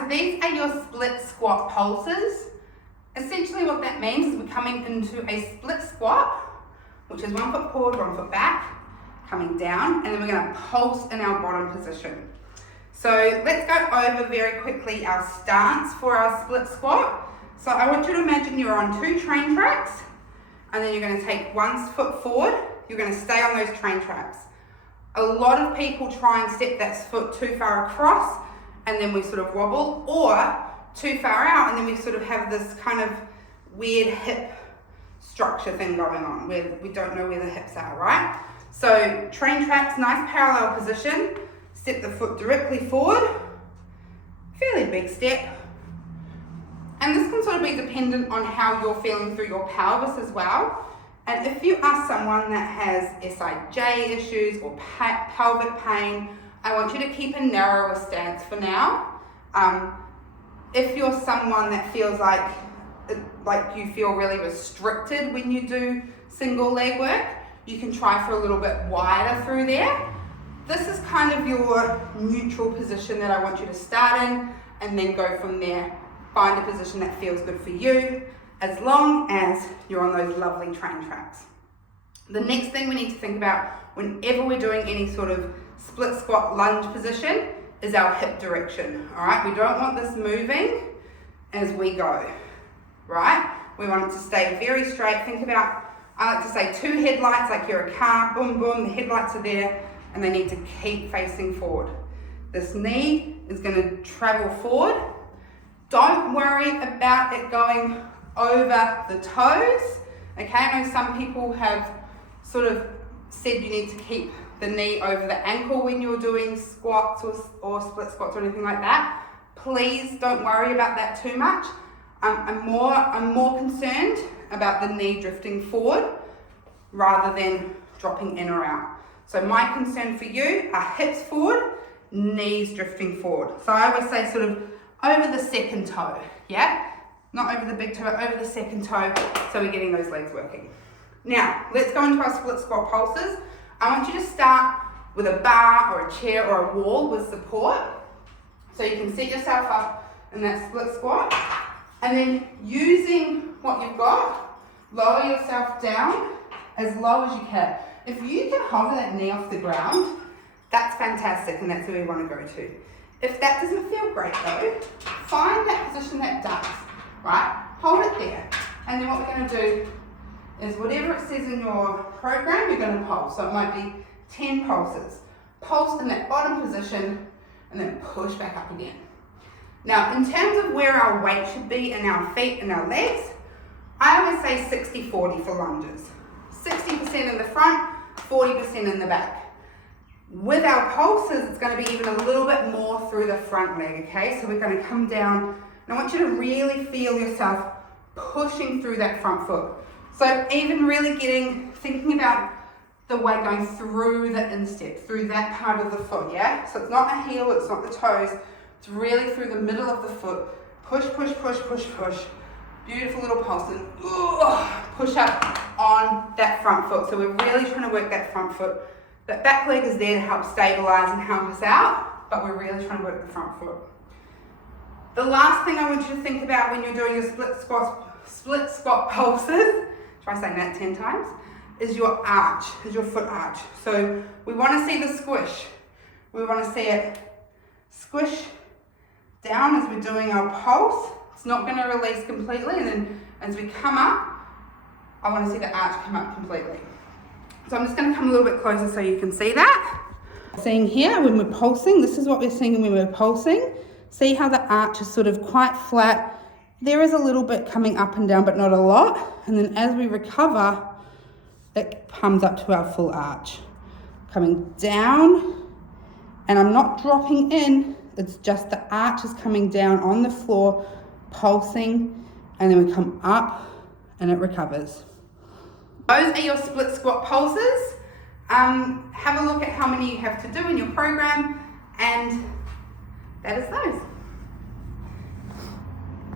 so these are your split squat pulses. Essentially what that means is we're coming into a split squat, which is 1 foot forward, 1 foot back, coming down, and then we're going to pulse in our bottom position. So let's go over very quickly our stance for our split squat. So I want you to imagine you're on 2 train tracks, and then you're going to take 1 foot forward. You're going to stay on those train tracks. A lot of people try and step that foot too far across, and then we sort of wobble, or too far out, and then we sort of have this kind of weird hip structure thing going on where we don't know where the hips are, right? So train tracks, nice parallel position, step the foot directly forward, fairly big step. And this can sort of be dependent on how you're feeling through your pelvis as well. And if you are someone that has SIJ issues or pelvic pain, I want you to keep a narrower stance for now. If you're someone that feels like you feel really restricted when you do single leg work, you can try for a little bit wider through there. This is kind of your neutral position that I want you to start in, and then go from there. Find a position that feels good for you, as long as you're on those lovely train tracks. The next thing we need to think about whenever we're doing any sort of split squat lunge position is our hip direction, all right? We don't want this moving as we go, right? We want it to stay very straight. Think about, I like to say 2 headlights, like you're a car, boom, boom, the headlights are there, and they need to keep facing forward. This knee is gonna travel forward. Don't worry about it going over the toes, okay? I know some people have sort of said you need to keep the knee over the ankle when you're doing squats or split squats or anything like that. Please don't worry about that too much. I'm more concerned about the knee drifting forward rather than dropping in or out. So my concern for you are hips forward, knees drifting forward. So I always say sort of over the second toe, yeah? Not over the big toe, but over the second toe, so we're getting those legs working. Now, let's go into our split squat pulses. I want you to start with a bar or a chair or a wall with support. So you can set yourself up in that split squat, and then using what you've got, lower yourself down as low as you can. If you can hover that knee off the ground, that's fantastic, and that's where we want to go to. If that doesn't feel great though, find that position that does, right? Hold it there. And then what we're going to do is whatever it says in your program, you're going to pulse. So it might be 10 pulses. Pulse in that bottom position and then push back up again. Now, in terms of where our weight should be in our feet and our legs, I always say 60-40 for lunges. 60% in the front, 40% in the back. With our pulses, it's going to be even a little bit more through the front leg, okay? So we're going to come down, and I want you to really feel yourself pushing through that front foot. So even really thinking about the weight going through the instep, through that part of the foot, yeah? So it's not a heel, it's not the toes, it's really through the middle of the foot. Push, push, push, push, push. Beautiful little pulse, and push up on that front foot. So we're really trying to work that front foot. That back leg is there to help stabilize and help us out, but we're really trying to work the front foot. The last thing I want you to think about when you're doing your split squat pulses, try saying that 10 times, is your arch, is your foot arch. So we want to see the squish. We want to see it squish down as we're doing our pulse. It's not going to release completely, and then as we come up, I want to see the arch come up completely. So I'm just going to come a little bit closer so you can see that. Seeing here when we're pulsing, this is what we're seeing when we're pulsing. See how the arch is sort of quite flat. There is a little bit coming up and down, but not a lot. And then as we recover, it comes up to our full arch. Coming down, and I'm not dropping in, it's just the arch is coming down on the floor, pulsing, and then we come up and it recovers. Those are your split squat pulses. Have a look at how many you have to do in your program, and that is those.